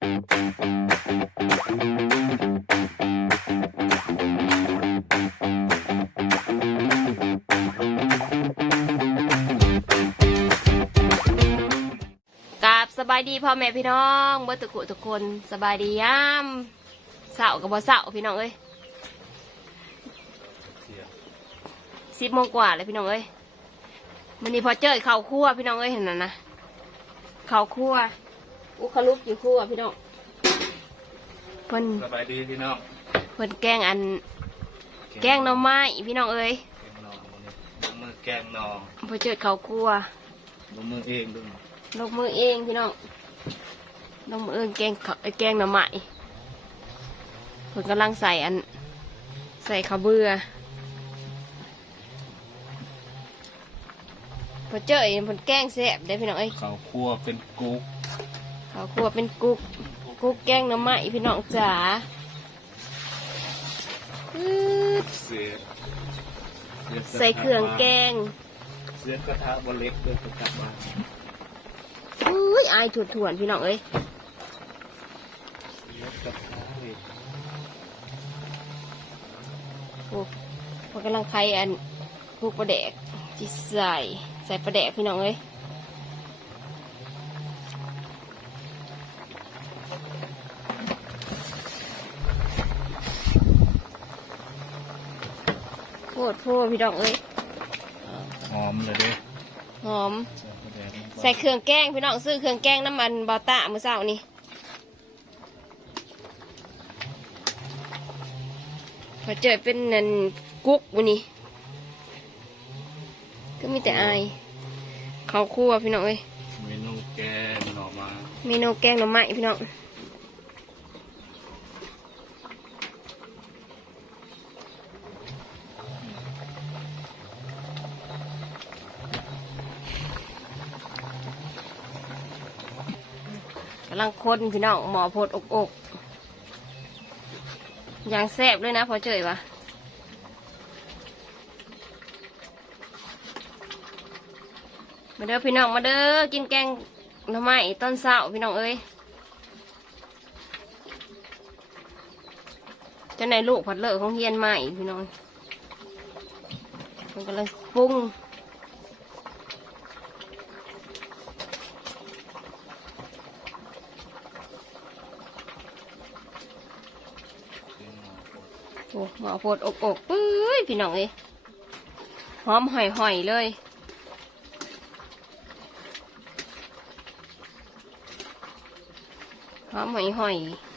กราบสบายดีพ่อแม่พี่น้องเมื่อตุกุทุกคนสบายดียามเสากับบ่เสาพี่น้องเอ้ยสิบโมงกว่าเลยพี่น้องเอ้ยมันนี้พอเจอข้าคั่วพี่น้องเอ้ยเห็นนะนะเข้าคั่ว อุคลุกอยู่คั่วพี่น้องเพิ่นสบายดีพี่น้องเพิ่นแกงอัน แกงหน่อไม้พี่น้องเอ้ยแกงนองวันนี้ลงมือแกงนองพอเจอข้าวคั่วลงมือเองด้วยลงมือเองพี่น้องลงมือเองแกงข้าวเอ้ยแกงหน่อไม้เพิ่นกำลังใส่อัน ใส่ข้าวเบื่อพอเจอเองเพิ่นแกงแซ่บได้อพี่น้องเอ้ยข้าวคั่วเป็นกุ๊ก ข้าวคั่วเป็นกุ๊กกุ๊กแกงหน่อไม้พี่น้องจ๋าอื้อเสียใส่เครื่องแกง เสียกระทะบนเล็กด้วยกระทะบ้านอุ้ยอายถวดๆพี่น้องเอ้ยเสียกระทะเล็กโอ้พอกำลังไข่อันกุ๊กปลาแดกจิใส่ใส่ปลาแดกพี่น้องเอ้ย ดโพดพี่น้องเอ้ยหอมเลยเด้หอมใส่กระแดกลงไปใส่เครื่องแกงพี่น้องซื้อเครื่องแกงน้ำมันบาต้าเมื่อเช้านี่พอเจอเป็นนันกุ๊กวันนี้ ก็มีแต่อายเขาวคั่วพี่น้องเอ้ยเมนูแกงหน่อไมาเมนูแกงหน่อไม้พี่น้อง กำลังคนพี่น้องหมอโพดอกอกอย่างแซ่บเลยนะพอเจอปะมาเด้อพี่น้องมาเด้อกินแกงหน่อไม้ต้นเสาพี่น้องเอ้ยจะในลูกผัดเลอะของเฮียนใหม่พี่น้องมันกำลังปรุง โอ้ หมอโพดอกอกปื้ยพี่น้องเอ้ยหอมห่อยห่อยๆเลย หอมห่อยห่อยๆ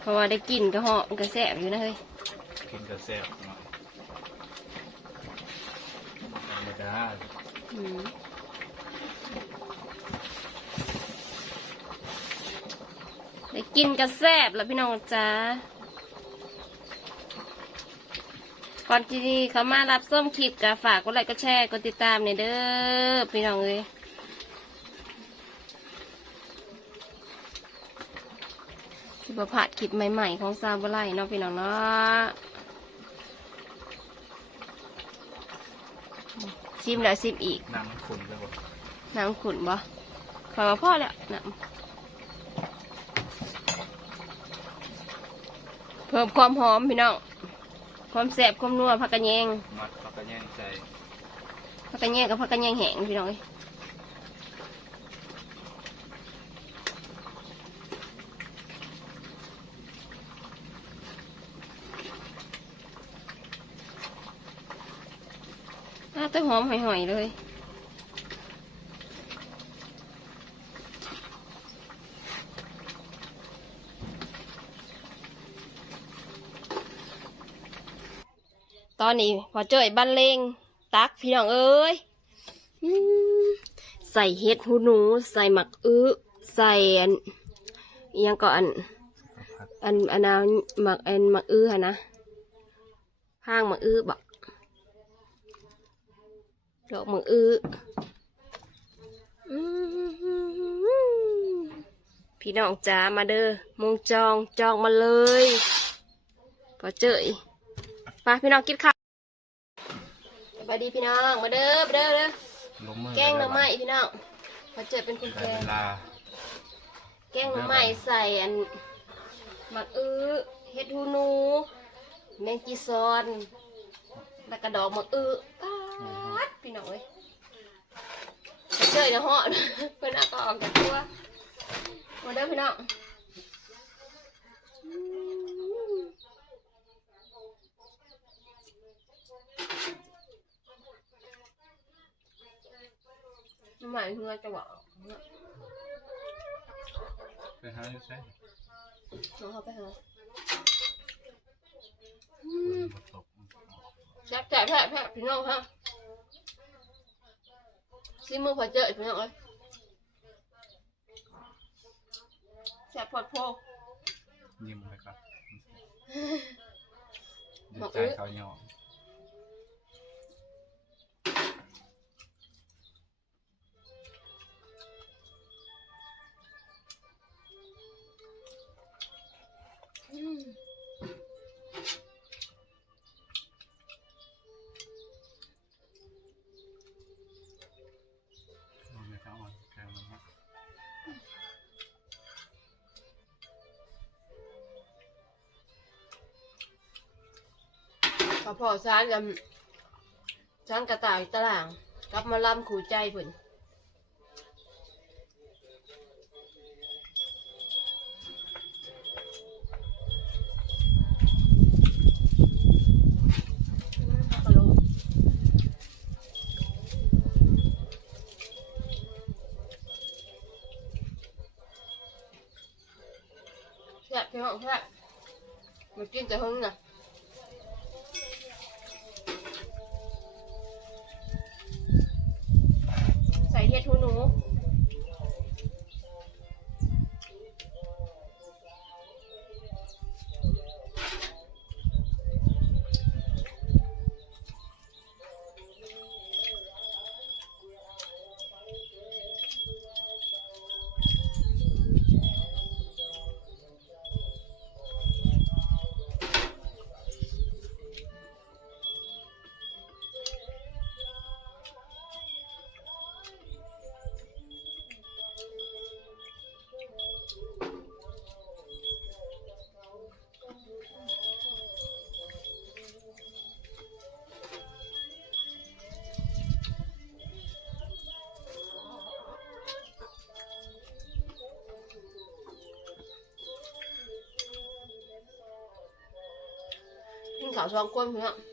เพราะว่าได้กลินก็หอมก็แซ่บอยู่นะเฮ้ยกินกระแซ่บเนาะธรรมดา อืมได้กินก็แซ่บแล้วพี่น้องจ้าก่อนที่เขามารับส้มคลิปก็ฝากกดไลค์กดแชร์กดติดตามเนี่ยเด้อพี่น้องเอ้ยคือประพลาดคลิปใหม่ๆของซาบุไลเนาะพี่น้องเนาะซิมแล้วซิมอีกน้ำมันขุ่นแล้วบ่น้ำขุ่นบ่ขอยมาพ่อแล้วน้ำ เพิ่มความหอมพี่น้อง ความแซ่บความนัวผักกระแยงมัดแล้วก็แย่งใจผักกระแยงกับผักกระแยงแห้งพี่น้องเอ้ยน่าจะหอมหอยๆเลย อนนี้พอเจอบันเลงตักพี่น้องเอ้ยใส่เห็ดหูหนู ใส่หมักอื้อใส่อันยังก็อัน อันอันนาหมักอันหมักอื้อนะห้างหมักอื้อบักดอกหมักอื้อพี่น้องจ๋ามาเด้อมงจองจองมาเลยพอเจอไปพี่น้องกินข้าว สวัสดีพี่น้องมาเด้อมาเด้อเด้อลงมือแกงหน่อไม้พี่น้องพอเจอเป็นคนได้แกงเวลาแกงหน่อไม้ใส่อันหมักอื้อเฮ็ดหูหนู แมงจีซอนแล้วก็ดอกหมักอื้อป๊าดพี่น้องเอ้ยพอเจอนะฮะเพิ่นเอาก็ออกจากตัวมาเด้อพี่น้อง หน่อไม้เพื่อจะบอกไปหาอยู่ใช่น้องเขาไปหาฝนตกแซ่บแซ่บแซ่บแซ่บพี่น้องฮะซิมือพอเจอพี่น้องเอ้ยแซ่บพอดโพยิ้มไปครับบเดี๋อกอื้อใจเขาหยอก มลงไปทั้งวันแกงมันนะขอพอซานกันซานกระต่ายตาราง กลับมาล่ำขู่ใจเพิ่น มากินแต่หึงน่ะใส่เห็ดหูหนู กินข้าว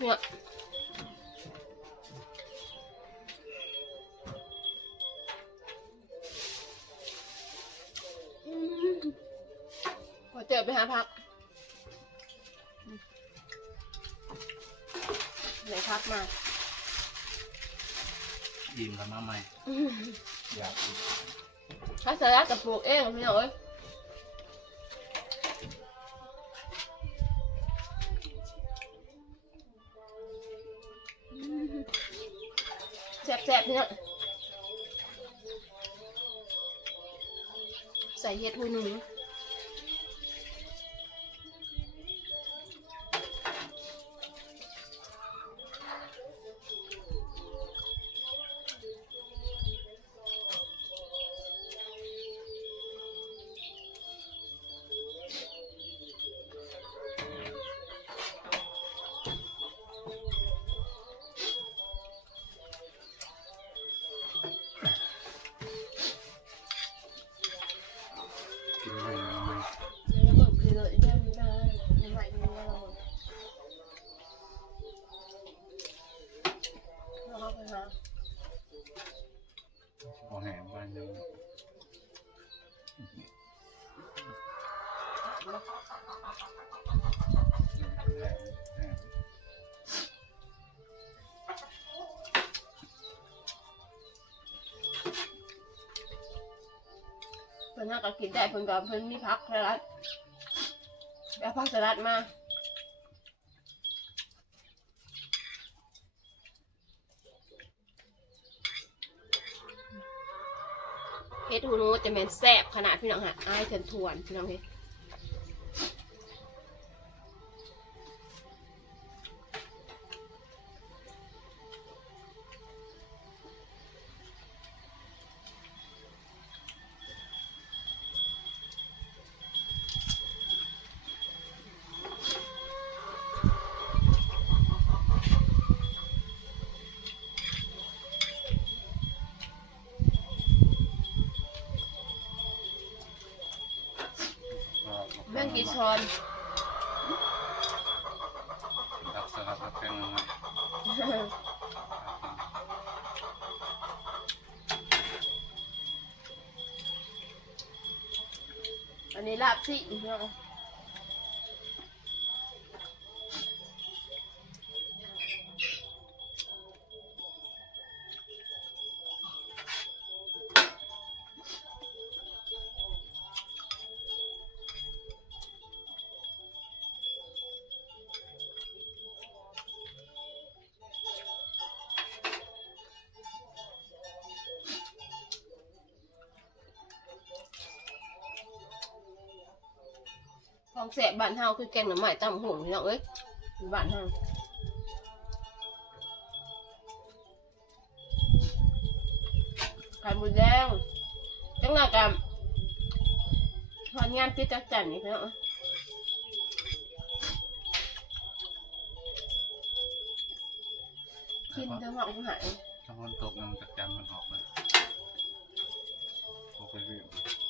เห็ดหูหนูเพื่อนอืมพอเจอไปหาพักอืมไหนพักมายิ้มกันมาใหม่อยากอีก ถ้าสาระกับปลูกเองพี่น้องเอ้ย ใส่เห็ดหูหนู ก็กินได้เพิ่นก็เพิ่นมีผักสลัดแล้วผักสลัดมาเฮ็ดหูนูจะแม่นแซ่บขนาดพี่น้องฮะอายเถินทวนพี่น้องเฮ็ด กี่ช้อนรักสลับกับแป้งมันอันนี้ลาบสิพี่น้อง ของแสบบ้านเฮาคือแกงหน่อไม้ตำหงพี่น้องเอ้ยบ้านเฮาไข่หมูแดงจังหวะกับทอนงานที่จักจันนี่พี่น้องเอ้ยกินทั้งหอกทั้งหาย ถ้ามันตกมันจัดการมันออกเลยโอเคพี่เ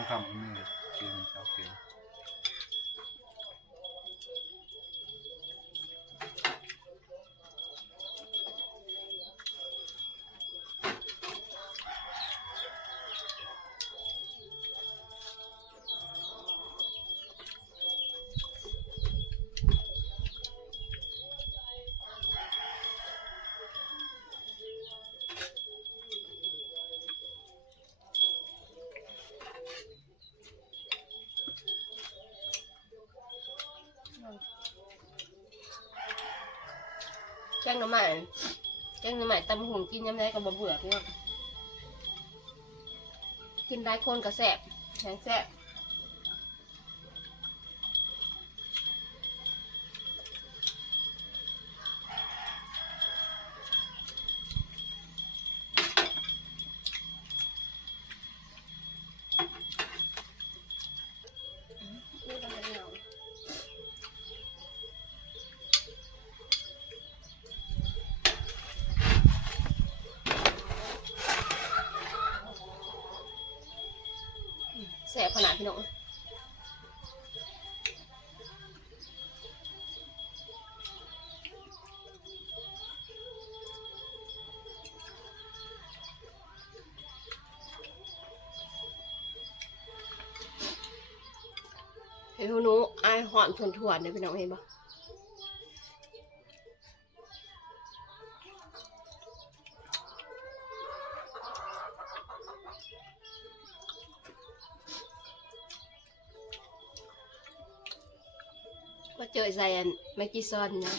คำคำมันมีเกมเจ้าเกมแก งหน่อไม้แกงหน่อไม้ตำหุงกินยังไงก็บ่เบื่อพี่น้องกินได้คนก็แซ่บแข็งแซ่บ นี่ก็เป็นเหงา แสบขนาดพี่น้องเฮ้ยหนูอายหอนทวนทวนๆเลยพี่น้องเห็นปะ มาเจอใส่อันแม็กกี้ซอนนะ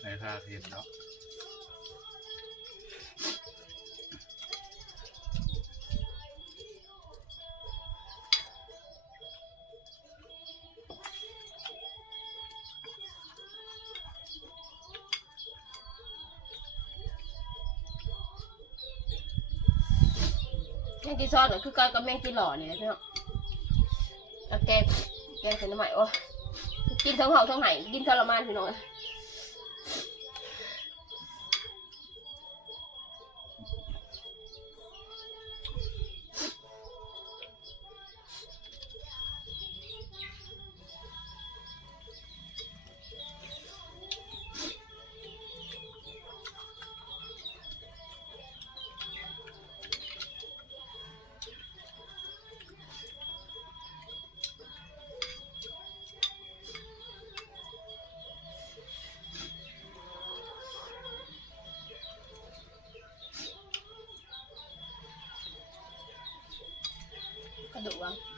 ใครท่าเทียนเนาะแมงกี้ซอนก็คือการกับแมงกี้หล่อเนี่ยพี่น้องแล้วแกง แกงใส่น้ำใหม่โอ้กินทั้งเห่าทั้งไหนกินทรมานพี่น้อง กร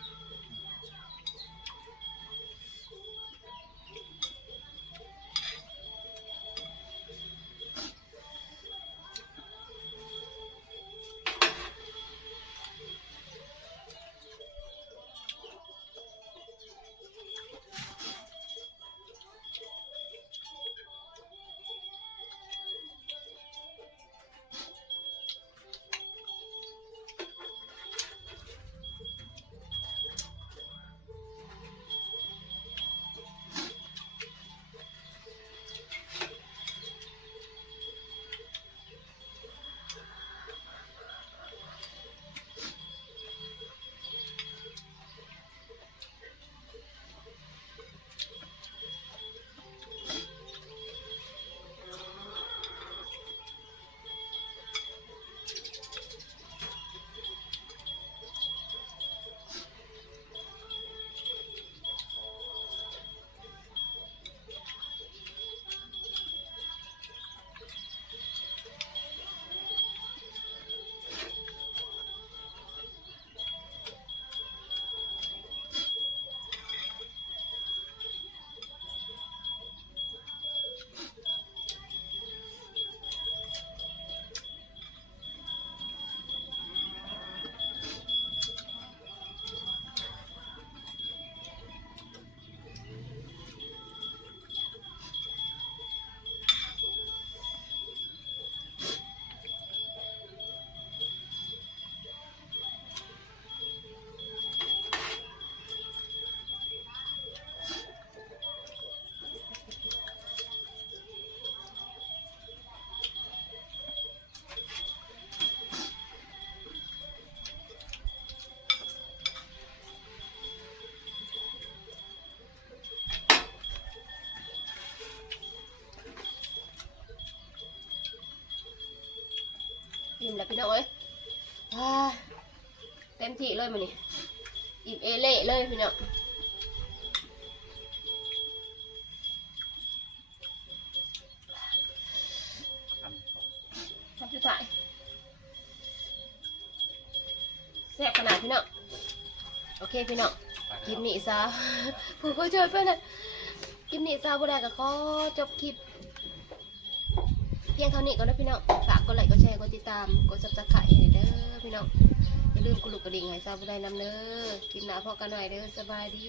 แล้วพี่น้องเอ้ยอ่าเต็มที่เลยมันนี่อิ่มเอเล่เลยพี่น้องอันทำสุดท้ายแซ่บขนาดพี่น้องโอเคพี่น้องไปคลิปนี้ซาผู้ก็ช่วยเพื่อนนะคลิปนี้ซาบุได้ก็ขอจบคลิปเพียงเท่านี้ก็ได้พี่น้องฝากกดไลค์กดแชร์กดติดตามกดซับสไครต์เด้อพี่น้องอย่าลืมกดลูกกระดิ่งให้ซาบุได้นำเด้อคลิปหน้าพอกันหน่อยเด้อสบายดี